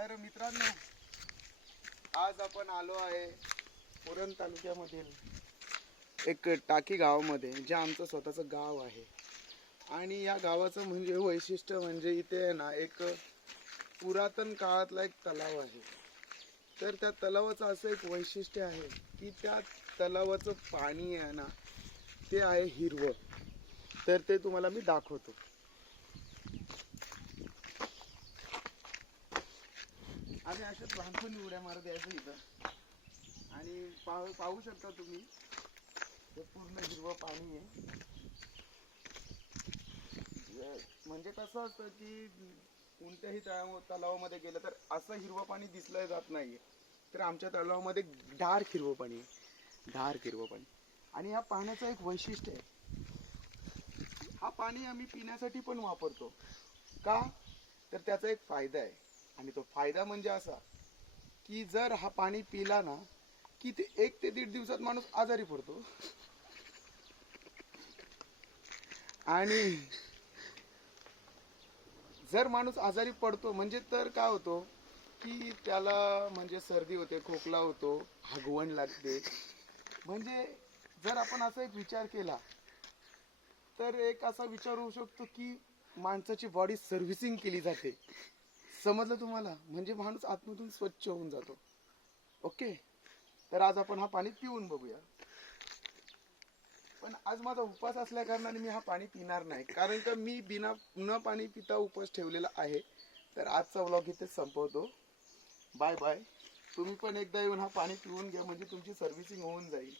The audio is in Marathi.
तर मित्रांनो, आज आपण आलो आहे पुरण तालुक्यामधील एक टाकी गावामध्ये, जे आमचं स्वतःचं गाव आहे. आणि या गावाचं म्हणजे वैशिष्ट्य म्हणजे इथे आहे ना एक पुरातन काळातला एक तलाव आहे. तर त्या तलावाचं असं एक वैशिष्ट्य आहे की त्या तलावाचं पाणी आहे ना ते आहे हिरवं. तर ते तुम्हाला मी दाखवतो. आम्ही अशाच लहानपणी उड्या मारत यायचो इथं. आणि पाहू शकता तुम्ही, ते पूर्ण हिरवं पाणी आहे. म्हणजे कसं असतं की कोणत्याही तलावामध्ये गेलं तर असं हिरवं पाणी दिसलं जात नाहीये. तर आमच्या तलावामध्ये डार्क हिरवं पाणी आहे, डार्क हिरवं पाणी. आणि या पाण्याचं एक वैशिष्ट्य आहे, हा पाणी आम्ही पिण्यासाठी पण वापरतो. का? तर त्याचा एक फायदा आहे. आणि तो फायदा म्हणजे असा की जर हा पाणी पिला ना की ते 1 ते 1.5 दिवसात माणूस आजारी पडतो. आणि जर माणूस आजारी पडतो म्हणजे तर काय होतो की त्याला म्हणजे सर्दी होते, खोकला होतो, हगवण लागते. म्हणजे जर आपण असा एक विचार केला तर एक असा विचार होऊ शकतो की माणसाची बॉडी सर्व्हिसिंग केली जाते. समजलं तुम्हाला? म्हणजे माणूस आतमधून स्वच्छ होऊन जातो. ओके, तर आज आपण हा पाणी पिऊन बघूया. पण आज माझा उपवास असल्या कारणाने मी हा पाणी पिणार नाही, कारण का मी न पाणी पिता उपवास ठेवलेला आहे. तर आजचा व्लॉग इथे संपवतो. Bye bye. तुम्ही पण एकदा येऊन हा पाणी पिऊन घ्या, म्हणजे तुमची सर्व्हिसिंग होऊन जाईल.